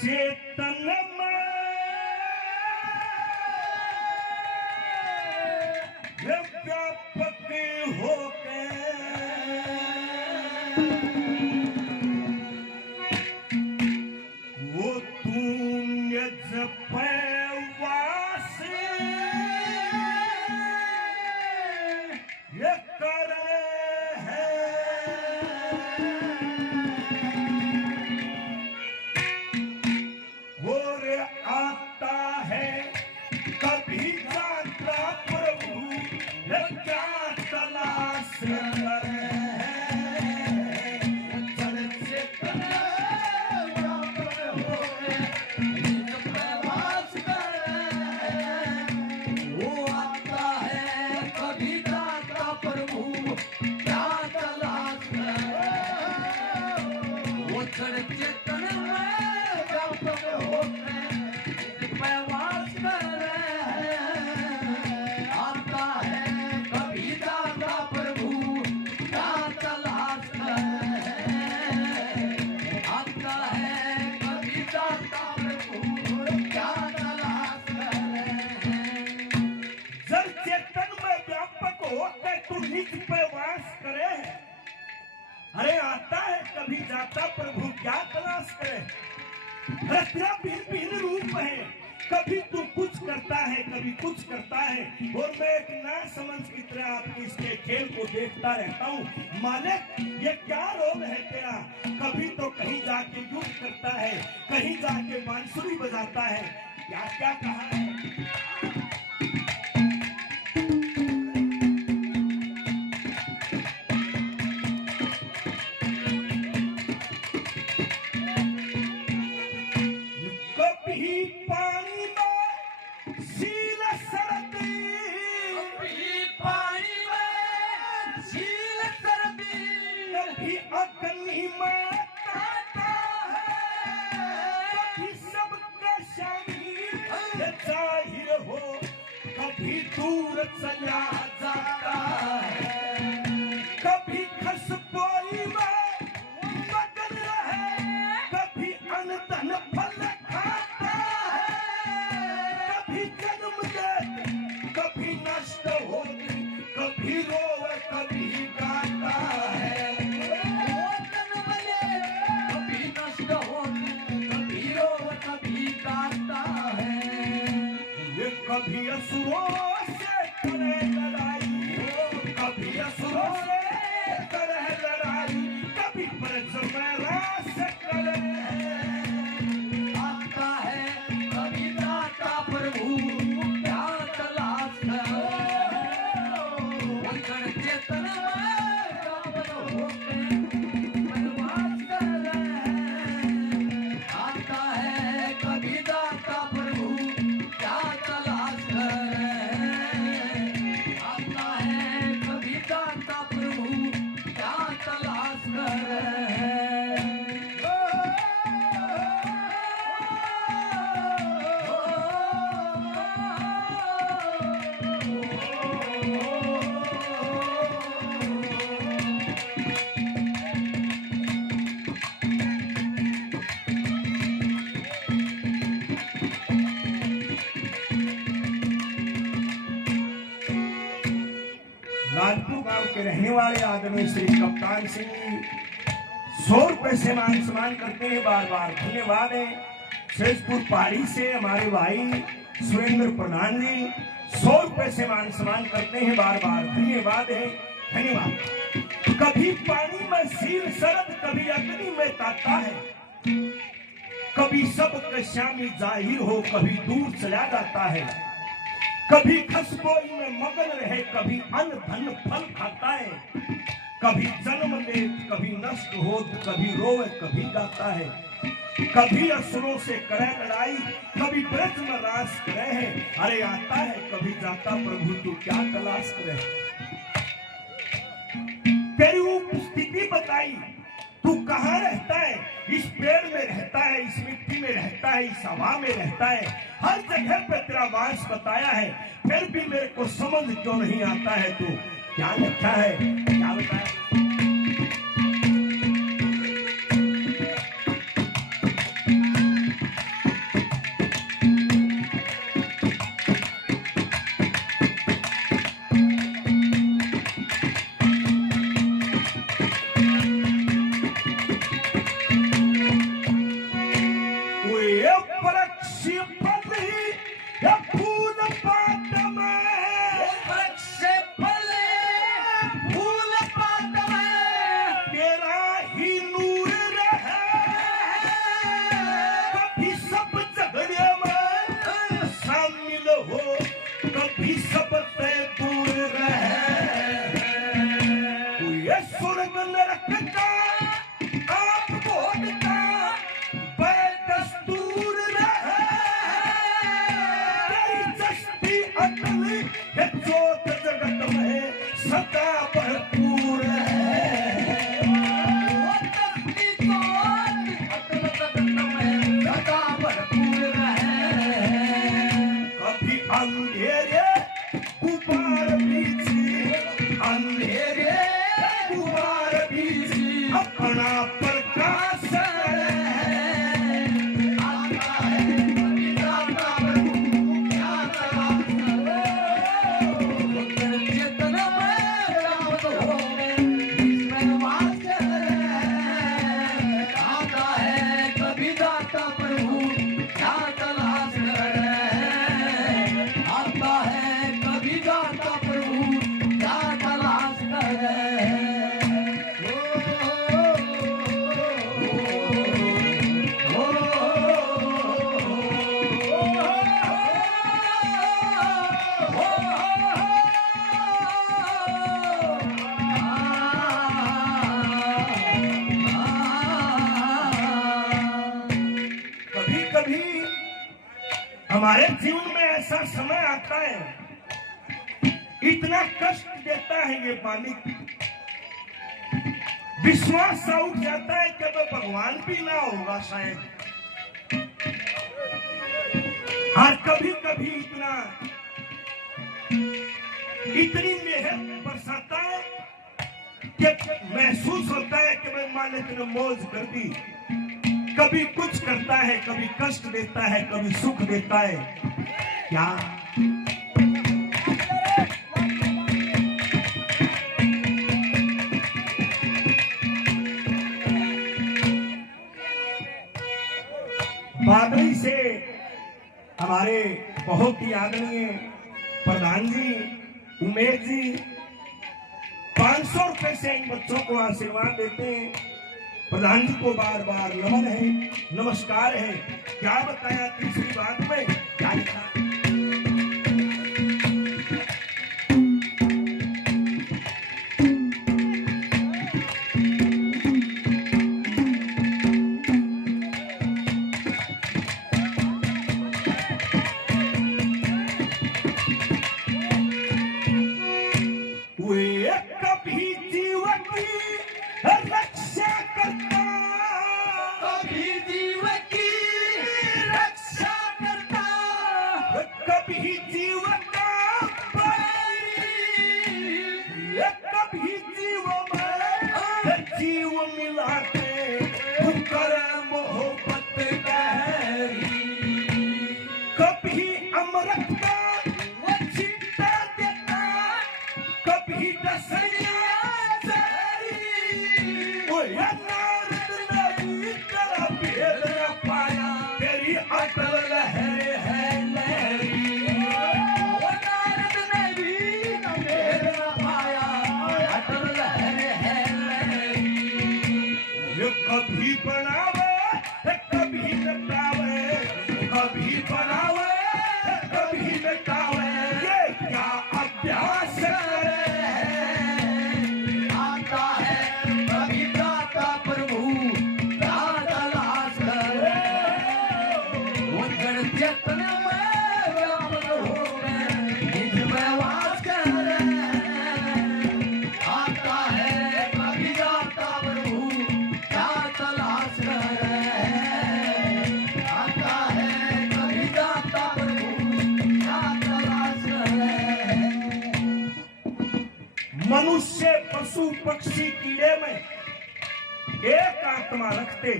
चेतन में व्यापक होके वो तूने जपे वास ये करे है वो रे आता है कभी जाता प्रभु ये क्या तलाश करे अरे आता है कभी जाता प्रभु क्या तलाश करे। तेरा भिन्न भिन्न रूप है, कभी तू कुछ करता है कभी कुछ करता है और मैं एक ना समझ की तरह आपके इसके खेल को देखता रहता हूँ। मालिक ये क्या रोल है तेरा, कभी तो कहीं जाके युद्ध करता है कहीं जाके बांसुरी बजाता है, क्या क्या कहा है। दूर चला जाता है कभी खसबोई में मगन रहे कभी अनधन फल खाता है कभी जन्म देते कभी नष्ट होती कभी रोवे कभी गाता है कभी नष्ट होती कभी रोवे कभी गाता है ये कभी असुरों करे लड़ाई कभी असुरों से करे लड़ाई कभी ब्रज में रास करे आता है कभी दाता प्रभु क्या तलाश करे चेतन आता है कभी दाता प्रभु क्या तलाश करे लालपुर गांव के रहने वाले आदमी श्री कप्तान सिंह 100 रुपए से मान सम्मान करते हैं, बार बार धन्यवाद है। शेषपुर पहाड़ी से हमारे भाई सुरेंद्र प्रधान जी 100 रुपए से मान सम्मान करते हैं, बार बार धन्यवाद है। धन्यवाद। कभी पानी में सील सरद कभी अग्नि में ताता है, कभी सब कश्यामी जाहिर हो कभी दूर चला जाता है, कभी खसबोई में मगन रहे कभी अन्न धन फल खाता है, कभी जन्म ले कभी नष्ट हो कभी रोवे कभी गाता है, कभी असुरों से करे लड़ाई कभी ब्रज में रास करे है। अरे आता है कभी जाता प्रभु तू क्या तलाश करे। तेरी उपस्थिति बताई, तू कहाँ रहता है, इस पेड़ में रहता है इस मिट्टी में रहता है इस हवा में रहता है, हर जगह पे तेरा वास बताया है, फिर भी मेरे को समझ क्यों नहीं आता है। तू क्या लिखा है क्या बताया। वृक्ष फल या फूल पात में, वृक्ष फल फूल पात में तेरा ही नूर रहे, कभी सब झगड़े में शामिल हो, कभी सब से दूर रहे। ये स्वर्ग नरक का आप भोग का दस्तूर रहे, तेरी चस्ती अटल है जोत जगत में सदा भरपूर है। चस्ती जोत अटल जगत में सदा भरपूर है। कभी अंधेरे गुबार बीची, अंधेरे गुबार बीची अपना प्रकाश हमारे जीवन में ऐसा समय आता है, इतना कष्ट देता है ये मालिक, विश्वास सा उठ जाता है कि तो भगवान भी ना होगा शायद। और कभी कभी इतनी मेहनत बरसाता है कि महसूस होता है कि भाई मालिक ने मौज कर दी। कभी कुछ करता है, कभी कष्ट देता है, कभी सुख देता है। क्या बादली से हमारे बहुत ही आदरणीय प्रधान जी उमेश जी 500 रुपए से इन बच्चों को आशीर्वाद देते हैं। प्रधान जी को बार बार नमन है, नमस्कार है। क्या बताया तीसरी बात में, क्या लिखा? कभी जीवन की रक्षा करता, कभी जीव की रक्षा करता, कभी जीवन का कभी जीव में जीव मिलाते कर मोहब्बत गहरी, कभी अमृत का वो चिट्टा देता, कभी दसैया नारद नबी तेरा भेद न पाया, तेरी अटल लहर है लहरी। नारद नबी का भेद न पाया, अटल लहर है लहरी। ये कभी बनावे कभी मिटावे, कभी बनावे कभी मिटावे, ये क्या अभ्यास करे। आता है कभी दाता प्रभु क्या तलाश करे, वो जड़ चेतन में व्यापक हो गए निज में वास करे। आता है कभी दाता प्रभु क्या तलाश करे, आता है कभी दाता प्रभु क्या तलाश करे। मनुष्य पशु पक्षी कीड़े में एक आत्मा रखते,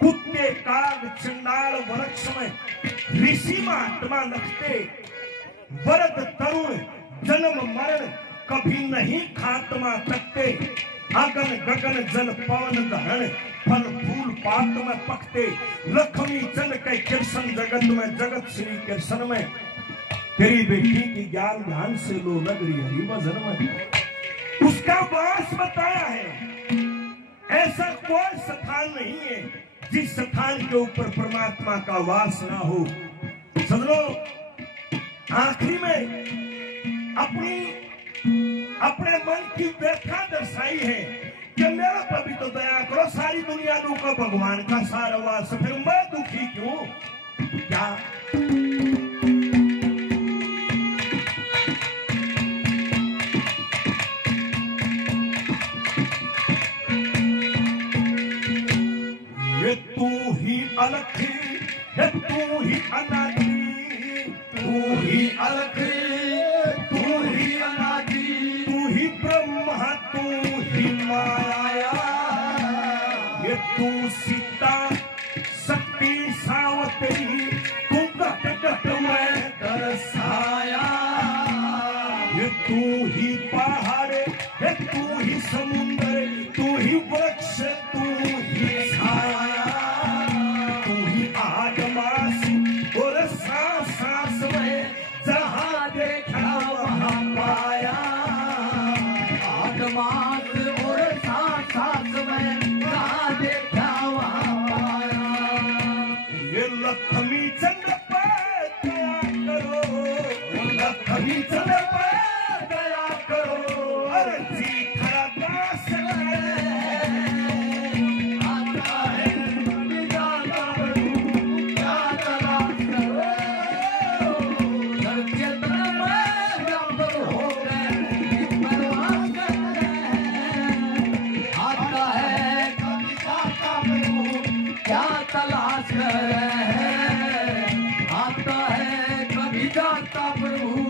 कुत्ते काग चंडाल वृक्ष में ऋषि में आत्मा रखते, वरद तरुण जन्म मरण कभी नहीं खात्मा तकते, अगन गगन जल पवन दहन फल फूल पात में पकते लक्ष्मी चंद के कृष्ण जगत में जगत श्री कृष्ण में तेरी बेटी की ज्ञान ध्यान से लो लग रही हरि भजन में उसका वास बताया है। ऐसा कोई स्थान नहीं है जिस स्थान के ऊपर परमात्मा का वास ना हो। समझो आखिरी में अपने मन की व्यथा दर्शाई है कि मेरा पर भी तो दया करो, सारी दुनिया को भगवान का सारा वास, फिर मैं दुखी क्यों? क्या ये तू ही अलख है, तू ही अनादि, तू ही अलख तू ही अनादि, तू ही ब्रह्मा तू ही माया। ये तू सीता शक्ति सावत्री, तू घट घट में दर्शाया। ये तू ही पहाड़ है, तू ही समुद्र, तू ही वृक्ष, तू ही छाया, तू ही आदमास और सांस सांस में जहां देखा वहां पाया। आदमास और सांस सांस में जहां देखा वहां पाया। ये लक्ष्मी चंद्र पर दया करो, लक्ष्मी चंद्र पर दया करो, अरे जी खरा दास आता है विधाता प्रभु क्या तलाश करो। धरती तन में व्यापक हो गए परवास कर रहे। आता है विधाता प्रभु क्या तलाश कर रहे। आता है विधाता प्रभु